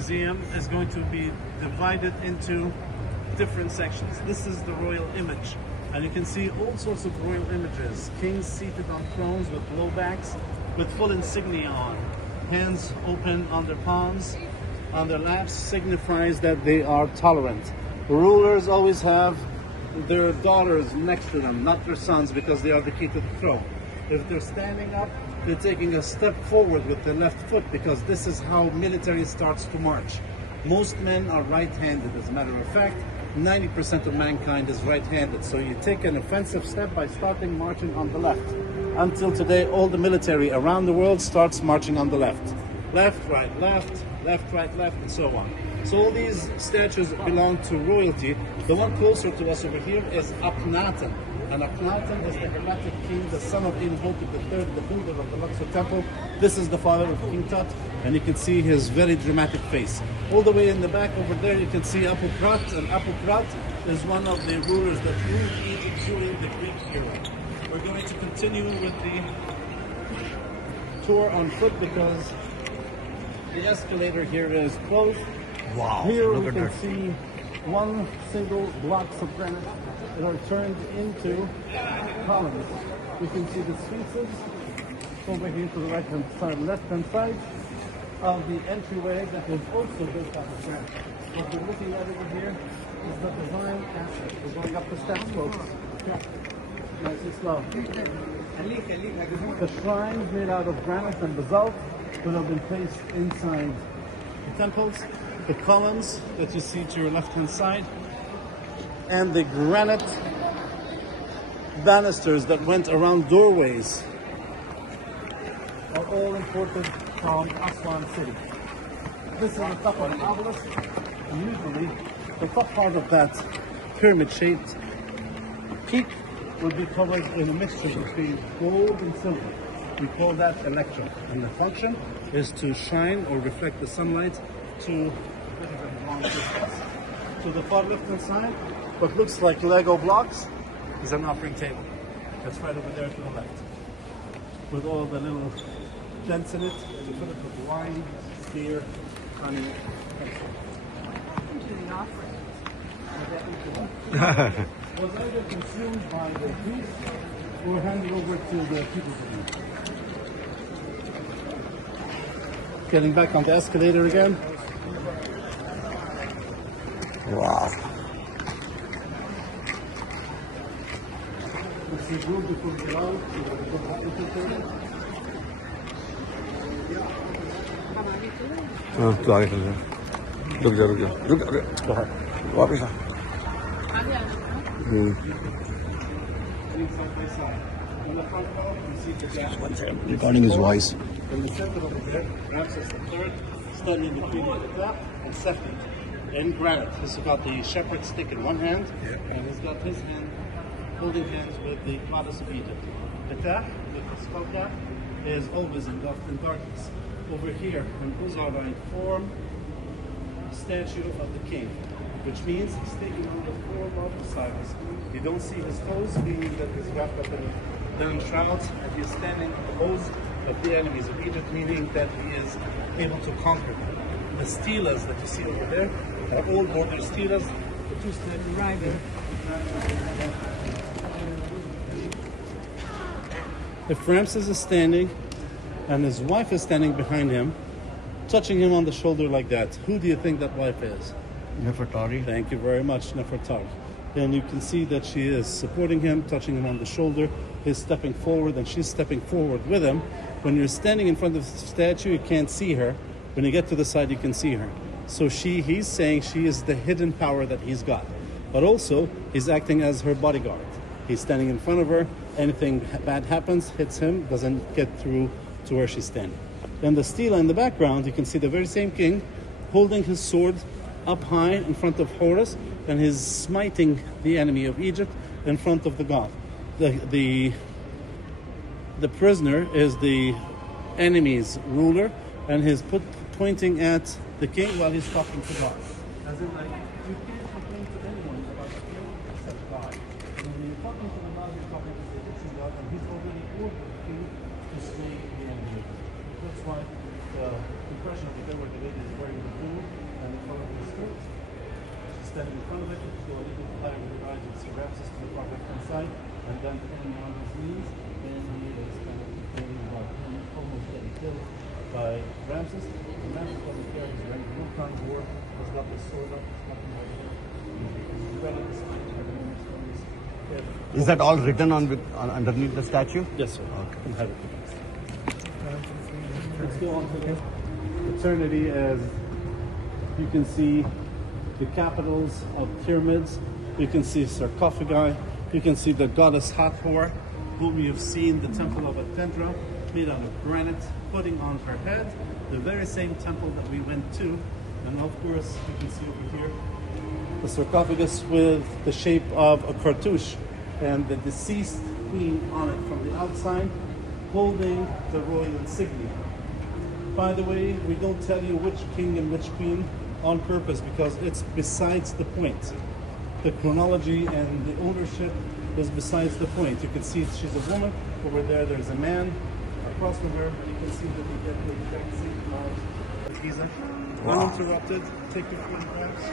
museum is going to be divided into different sections. This is the royal image, and you can see all sorts of royal images. Kings seated on thrones with low backs, with full insignia on. Hands open on their palms, on their laps, signifies that they are tolerant. Rulers always have their daughters next to them, not their sons, because they are the key to the throne. If they're standing up, they're taking a step forward with their left foot, because this is how military starts to march. Most men are right-handed. As a matter of fact, 90% of mankind is right-handed. So you take an offensive step by starting marching on the left. Until today, all the military around the world starts marching on the left. Left, right, left, left, right, left, and so on. So all these statues belong to royalty. The one closer to us over here is Akhenaten. And Akhenaten is the Hermetic king, the son of Imhotep III, the builder of the Luxor temple. This is the father of King Tut, and you can see his very dramatic face. All the way in the back over there, you can see Apokrat, and Apokrat is one of the rulers that ruled Egypt during the Greek era. We're going to continue with the tour on foot because the escalator here is closed. Wow, here look we at can that. see one single blocks of granite that are turned into columns. We can see the sphinxes over here to the right-hand side, left-hand side of the entryway that was also built out of granite. What we're looking at over here is the design aspect. We're going up the steps, folks. Nice and slow. The shrines made out of granite and basalt that have been placed inside the temples, the columns that you see to your left-hand side, and the granite banisters that went around doorways are all imported from Aswan city. This is the top of an obelisk, and usually the top part of that pyramid-shaped peak will be covered in a mixture between gold and silver. We call that electrum, and the function is to shine or reflect the sunlight to long distance. To the far left-hand side, what looks like Lego blocks is an offering table. That's right over there to the left, with all the little dents in it to put it with wine, beer, honey. Was either consumed by the priests or handed over to the people to eat. Getting back on the escalator again. Wow. This is good before we get out. हाँ तो आगे चल जा रुक जा वापस आ Recording his voice. In the center over there, Ramses III, standing between Ptah and Sefton in granite. He's got the shepherd's stick in one hand, and he's got his hand holding hands with the goddess of Egypt. Ptah, with the skull cap, is always engulfed in darkness. Over here, an Uzarite form statue of the king, which means he's taking on the form of Osiris. You don't see his toes, meaning that he's wrapped up in down shrouds, and he's standing opposed of the enemies of Egypt, meaning that he is able to conquer them. The stelas that you see over there are all border stelas. The two standing right there. If Ramses is standing and his wife is standing behind him, touching him on the shoulder like that, who do you think that wife is? Nefertari. Thank you very much, Nefertari. And you can see that she is supporting him, touching him on the shoulder. He's stepping forward and she's stepping forward with him. When you're standing in front of the statue, you can't see her. When you get to the side, you can see her. So he's saying she is the hidden power that he's got. But also, he's acting as her bodyguard. He's standing in front of her. Anything bad happens, hits him, doesn't get through to where she's standing. In the stela in the background, you can see the very same king holding his sword up high in front of Horus, and he's smiting the enemy of Egypt in front of the god. The prisoner is the enemy's ruler, and he's pointing at the king while he's talking to God. As in, like, you can't complain to anyone about the king except God. And when you're talking to the God, you're talking to the Egyptian God, and he's already ordered the king to slay the enemy. That's why the impression of the Bedouin is very good. standing in front of it. So a little higher with the rise, you see Ramses to the far left-hand side, and then falling on his knees, and he is kind of complaining about him almost getting killed by Ramses. And Ramses doesn't care, he's ready to look on war, he's got his sword up, he's got him right there. He's ready to speak for the moment. Is that all written on underneath the statue? Yes, sir. Okay. Let's go on to the eternity. As you can see, the capitals of pyramids. You can see sarcophagi. You can see the goddess Hathor, whom you've seen, the temple of Athena, made out of granite, putting on her head, the very same temple that we went to. And of course, you can see over here the sarcophagus with the shape of a cartouche and the deceased queen on it from the outside, holding the royal insignia. By the way, we don't tell you which king and which queen on purpose because it's besides the point. The chronology and the ownership is besides the point. You can see she's a woman. Over there, there's a man. Across from her, you can see that we get the exact same of Giza. Uninterrupted. Take your photographs.